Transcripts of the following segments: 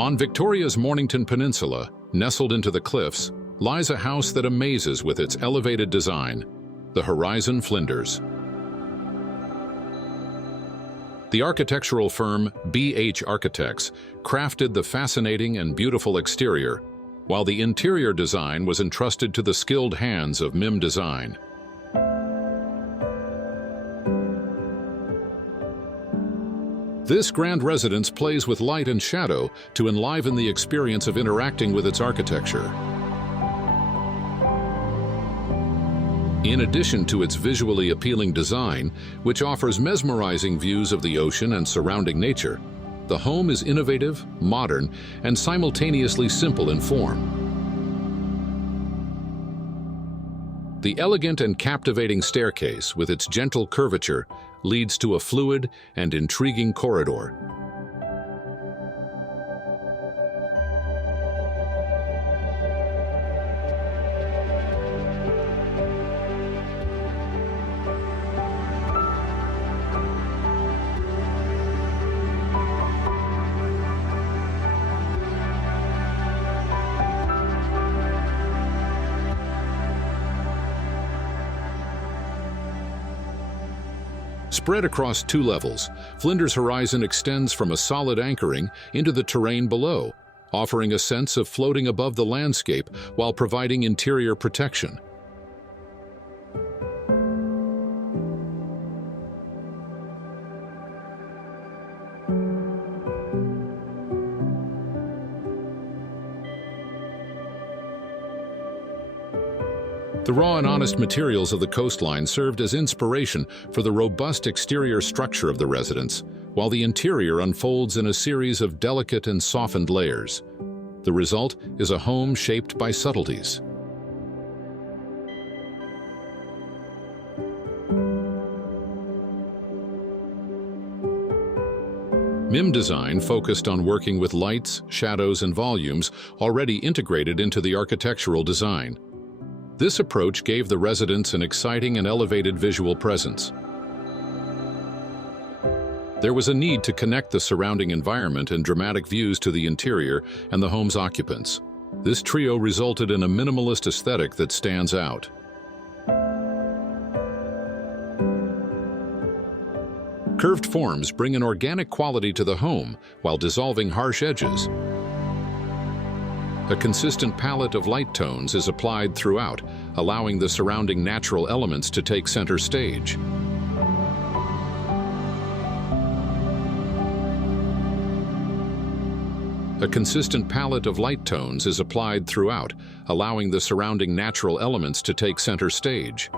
On Victoria's Mornington Peninsula, nestled into the cliffs, lies a house that amazes with its elevated design, the Horizon Flinders. The architectural firm BH Architects crafted the fascinating and beautiful exterior, while the interior design was entrusted to the skilled hands of MIM Design. This grand residence plays with light and shadow to enliven the experience of interacting with its architecture. In addition to its visually appealing design, which offers mesmerizing views of the ocean and surrounding nature, the home is innovative, modern, and simultaneously simple in form. The elegant and captivating staircase, with its gentle curvature, leads to a fluid and intriguing corridor. Spread across 2 levels, Flinders' Horizon extends from a solid anchoring into the terrain below, offering a sense of floating above the landscape while providing interior protection. The raw and honest materials of the coastline served as inspiration for the robust exterior structure of the residence, while the interior unfolds in a series of delicate and softened layers. The result is a home shaped by subtleties. MIM Design focused on working with lights, shadows, and volumes already integrated into the architectural design. This approach gave the residence an exciting and elevated visual presence. There was a need to connect the surrounding environment and dramatic views to the interior and the home's occupants. This trio resulted in a minimalist aesthetic that stands out. Curved forms bring an organic quality to the home while dissolving harsh edges. A consistent palette of light tones is applied throughout, allowing the surrounding natural elements to take center stage. A consistent palette of light tones is applied throughout, allowing the surrounding natural elements to take center stage.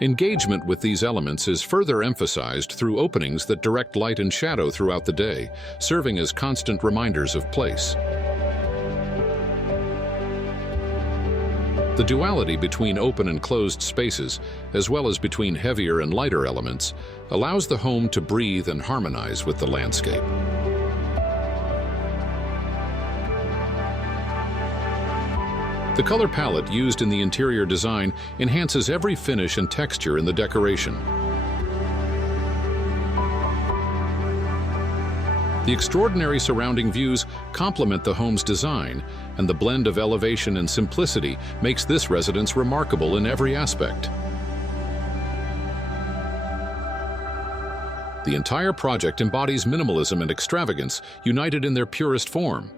Engagement with these elements is further emphasized through openings that direct light and shadow throughout the day, serving as constant reminders of place. The duality between open and closed spaces, as well as between heavier and lighter elements, allows the home to breathe and harmonize with the landscape. The color palette used in the interior design enhances every finish and texture in the decoration. The extraordinary surrounding views complement the home's design, and the blend of elevation and simplicity makes this residence remarkable in every aspect. The entire project embodies minimalism and extravagance united in their purest form.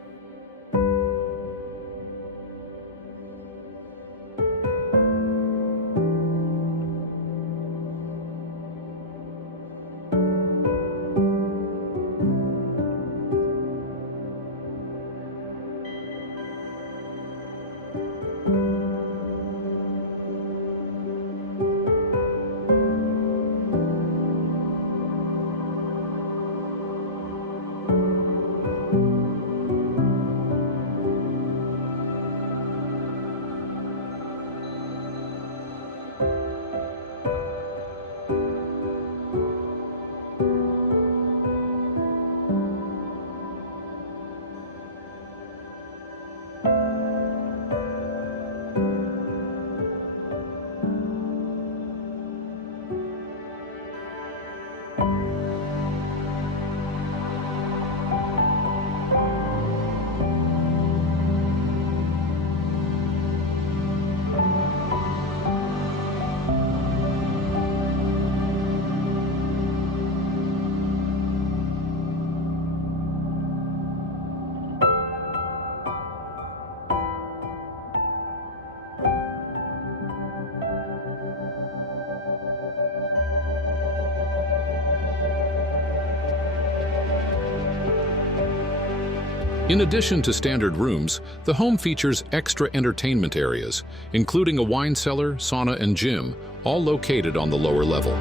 In addition to standard rooms, the home features extra entertainment areas, including a wine cellar, sauna, and gym, all located on the lower level.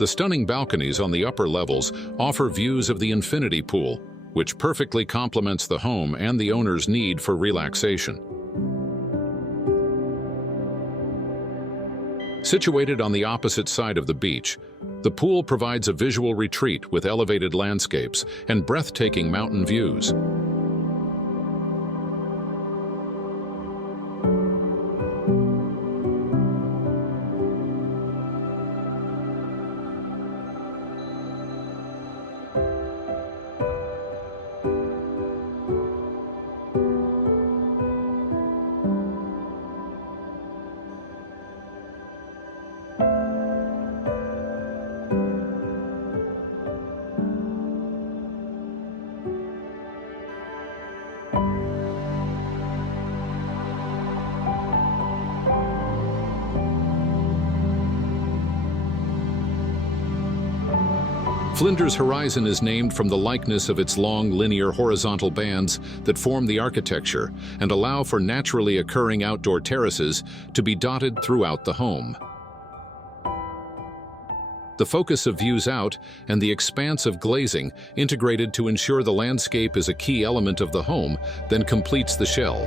The stunning balconies on the upper levels offer views of the infinity pool, which perfectly complements the home and the owner's need for relaxation. Situated on the opposite side of the beach, the pool provides a visual retreat with elevated landscapes and breathtaking mountain views. Flinders' horizon is named from the likeness of its long, linear horizontal bands that form the architecture and allow for naturally occurring outdoor terraces to be dotted throughout the home. The focus of views out and the expanse of glazing integrated to ensure the landscape is a key element of the home then completes the shell.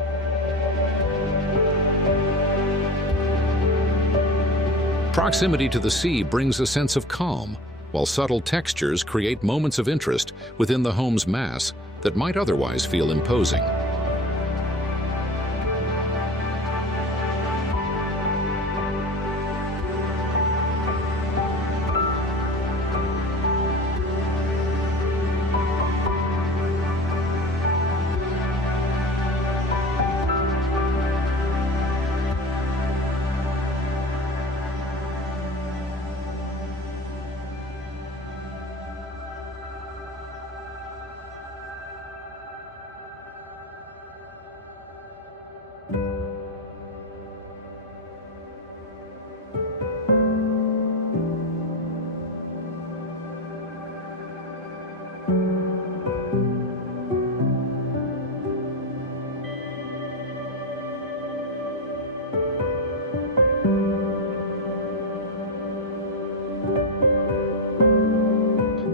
Proximity to the sea brings a sense of calm, while subtle textures create moments of interest within the home's mass that might otherwise feel imposing.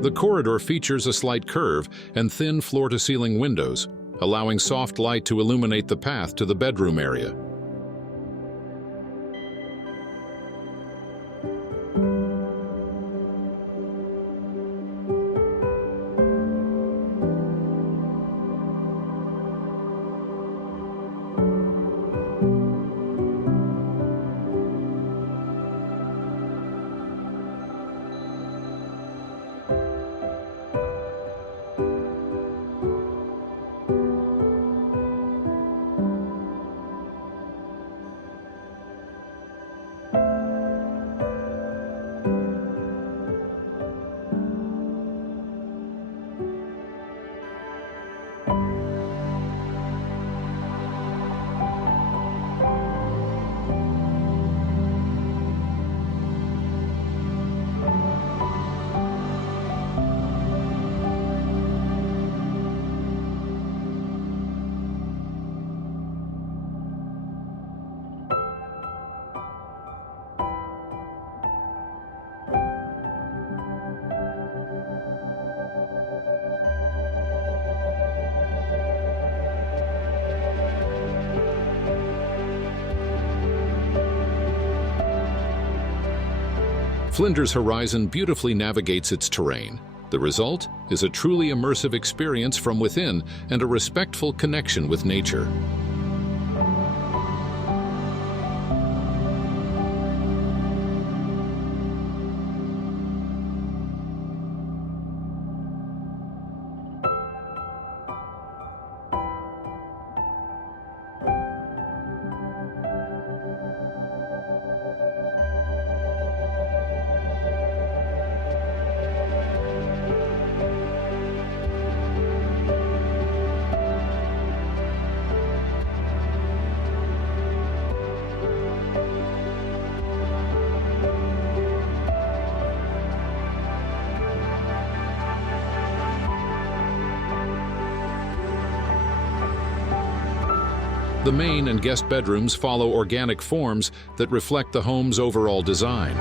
The corridor features a slight curve and thin floor-to-ceiling windows, allowing soft light to illuminate the path to the bedroom area. Flinders' horizon beautifully navigates its terrain. The result is a truly immersive experience from within and a respectful connection with nature. The main and guest bedrooms follow organic forms that reflect the home's overall design.